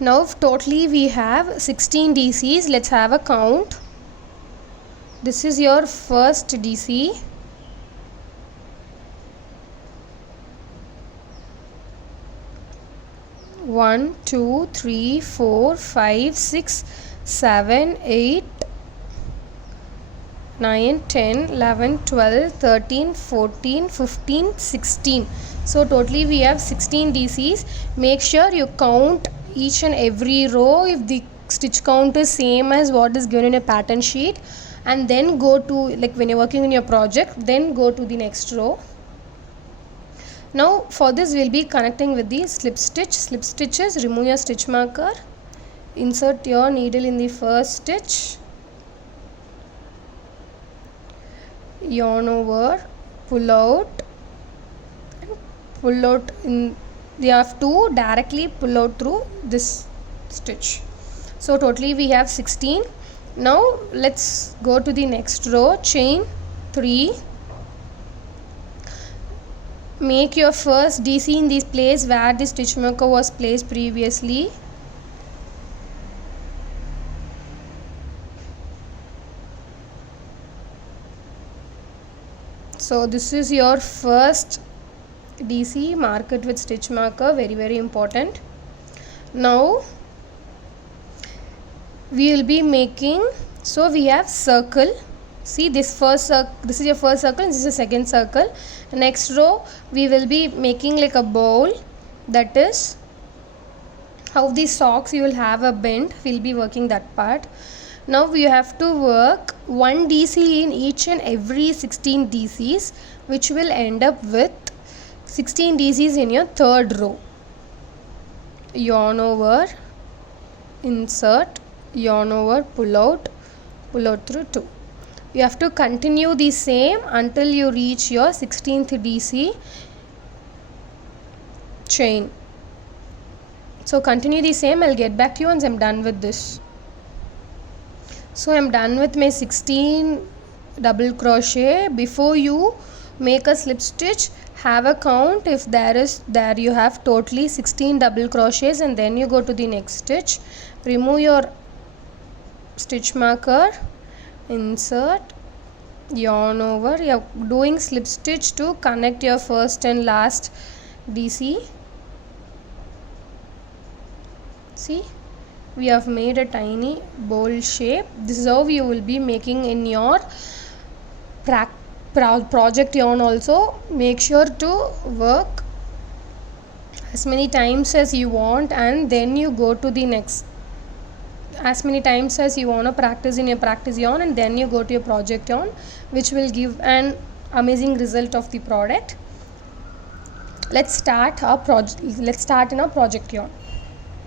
Now totally we have 16 DCs. Let's have a count. This is your first DC. One, 2, 3, 4, 5, 6, 7, 8, 9, 10, 11, 12, 13, 14, 15, 16. So totally we have 16 DCs. Make sure you count each and every row if the stitch count is same as what is given in a pattern sheet, and then go to, like when you're working in your project, then go to the next row. Now for this we'll be connecting with the slip stitch. Slip stitches, remove your stitch marker, insert your needle in the first stitch, yarn over, pull out in, you have to directly pull out through this stitch. So totally we have 16. Now let's go to the next row. Chain 3, make your first DC in this place where the stitch marker was placed previously. So this is your first DC, mark it with stitch marker, very important. Now we will be making, so we have circle. See, this is your first circle, this is the second circle. Next row we will be making like a bowl, that is how the socks you will have a bend, we'll be working that part. Now we have to work 1 DC in each and every 16 DCs, which will end up with 16 DCs in your third row. Yarn over, insert, yarn over, pull out through 2. You have to continue the same until you reach your 16th DC chain. So continue the same. I'll get back to you once I'm done with this. So I'm done with my 16 double crochet. Before you make a slip stitch, have a count. If there you have totally 16 double crochets, and then you go to the next stitch. Remove your stitch marker, insert, yarn over. You're doing slip stitch to connect your first and last DC. See, we have made a tiny bowl shape. This is how you will be making in your project yarn also. Make sure to work as many times as you want, and then you go to the next, as many times as you want to practice in your practice yarn, and then you go to your project yarn, which will give an amazing result of the product. Let's start in our project yarn.